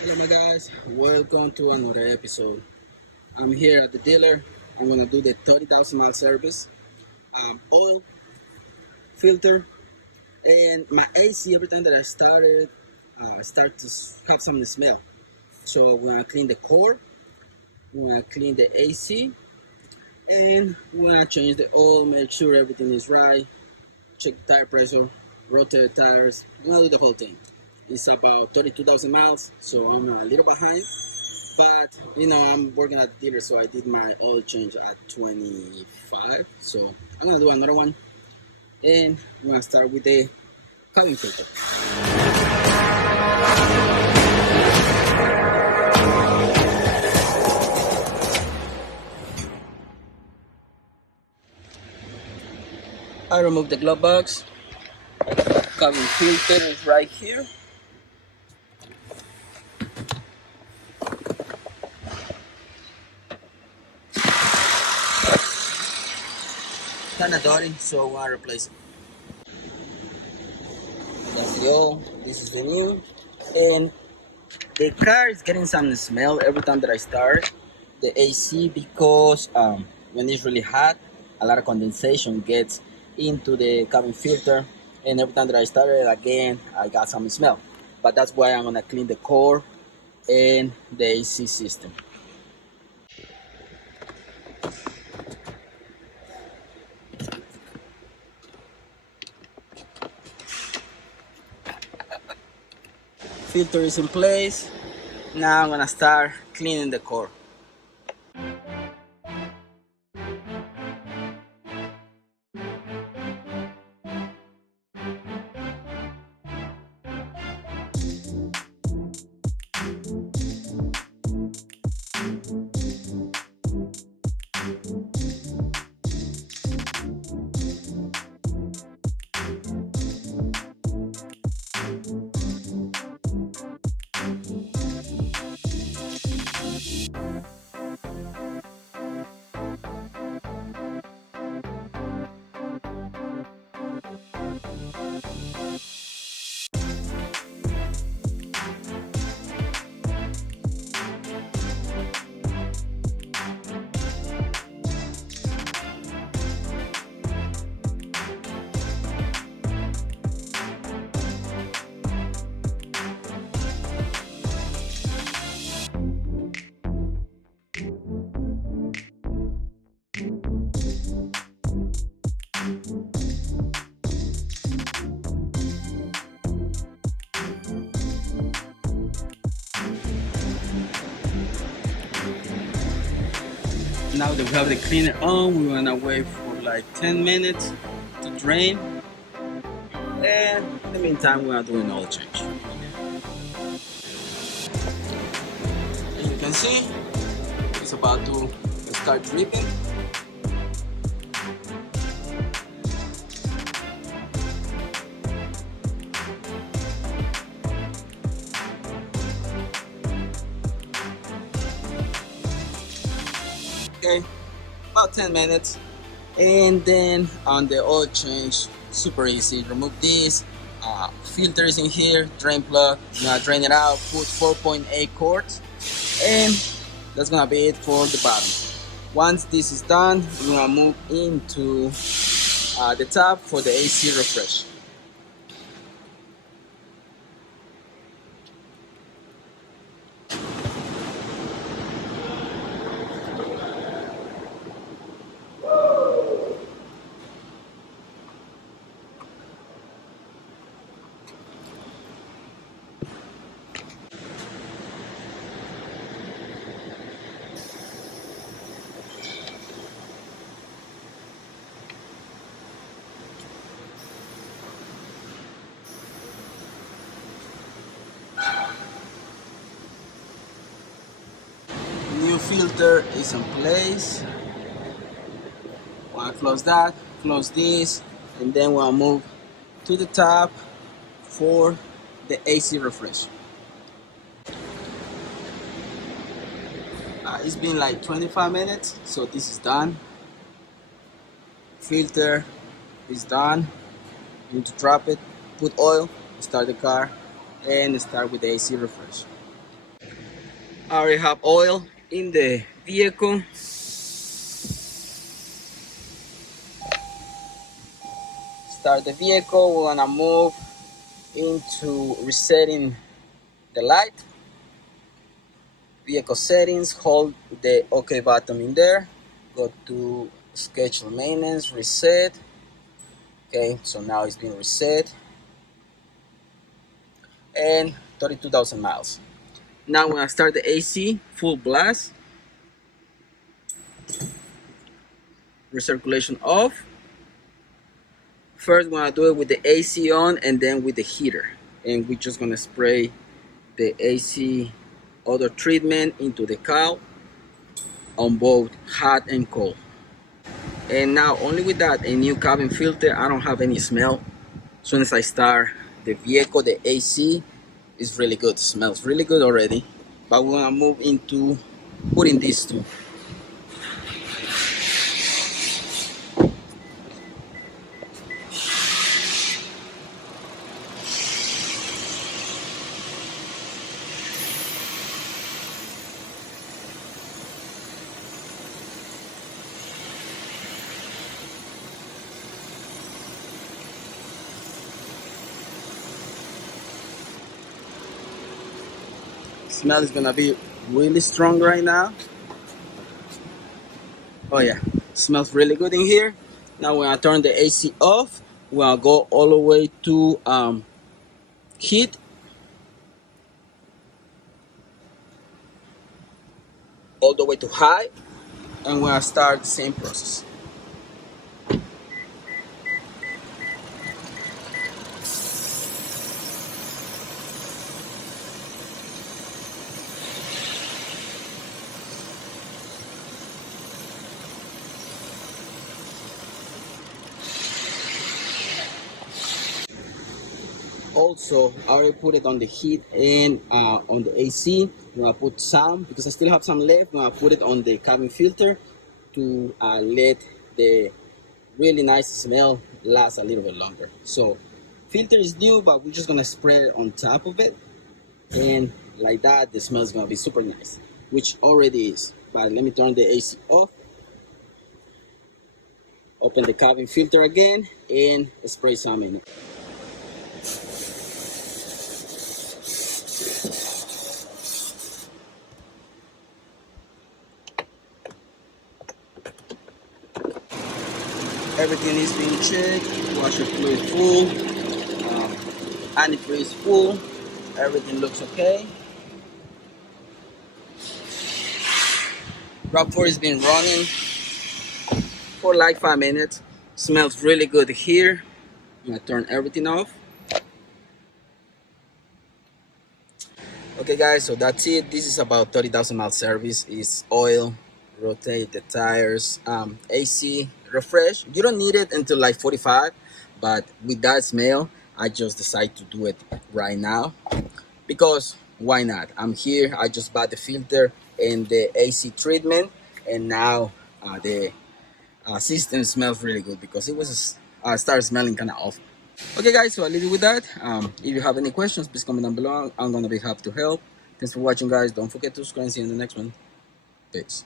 Hello my guys, welcome to another episode. I'm here at the dealer. I'm gonna do the 30,000 mile service, oil, filter, and my AC. Every time that I start to have some smell. So I'm gonna clean the core, I'm gonna clean the AC, and we're gonna change the oil, make sure everything is right, check the tire pressure, rotate the tires. I'm gonna do the whole thing. It's about 32,000 miles, so I'm a little behind. But I'm working at the dealer, so I did my oil change at 25. So I'm gonna do another one, and I'm gonna start with the cabin filter. I remove the glove box. Cabin filter is right here. Kinda dirty, so I wanna replace it. That's the old. This is the new, and the car is getting some smell every time that I start the AC because when it's really hot, a lot of condensation gets into the cabin filter, and every time that I start it again, I got some smell. But that's why I'm gonna clean the core and the AC system. Filter is in place. Now I'm gonna start cleaning the core. Now that we have the cleaner on, we're gonna wait for like 10 minutes to drain. And in the meantime, we're gonna do an oil change. As you can see, it's about to start dripping. Okay, about 10 minutes. And then on the oil change, super easy. Remove this filters in here, drain plug. Now drain it out, put 4.8 quarts, and that's gonna be it for the bottom. Once this is done, we're gonna move into the top for the AC refresh. New filter is in place. Want to close that, close this, and then we'll move to the top for the AC refresh. It's been like 25 minutes, so this is done. Filter is done. You need to drop it, put oil, start the car, and start with the AC refresh. I already have oil in the vehicle. Start the vehicle. We're gonna move into resetting the light. Vehicle settings, hold the OK button in there. Go to schedule maintenance, reset. Okay, so now it's been reset. And 32,000 miles. Now when I start the AC, full blast. Recirculation off. First, we're gonna do it with the AC on and then with the heater. And we're just gonna spray the AC odor treatment into the cowl on both hot and cold. And now only with that, a new cabin filter, I don't have any smell. As soon as I start the vehicle, the AC is really good. It smells really good already. But we're gonna move into putting these two. Smell is gonna be really strong right now. Oh yeah, smells really good in here. Now when I turn the AC off, we're gonna go all the way to heat. All the way to high, and we're gonna start the same process. Also, I already put it on the heat and on the AC. I'm gonna put some because I still have some left. I'm gonna put it on the cabin filter to let the really nice smell last a little bit longer. So, filter is new, but we're just gonna spread it on top of it, and like that, the smell is gonna be super nice, which already is. But let me turn the AC off. Open the cabin filter again and spray some in it. Everything is being checked. Washer fluid full. Antifreeze full. Everything looks okay. RAV4 has been running for like 5 minutes. Smells really good here. I'm gonna turn everything off. Okay guys, so that's it. This is about 30,000 mile service. It's oil, rotate the tires, AC, refresh. You don't need it until like 45, but with that smell, I just decided to do it right now because why not? I'm here. I just bought the filter and the AC treatment, and now the system smells really good because it was started smelling kind of awful. Okay guys, so I'll leave you with that. If you have any questions, please comment down below. I'm gonna be happy to help. Thanks for watching guys. Don't forget to subscribe and see you in the next one. Peace.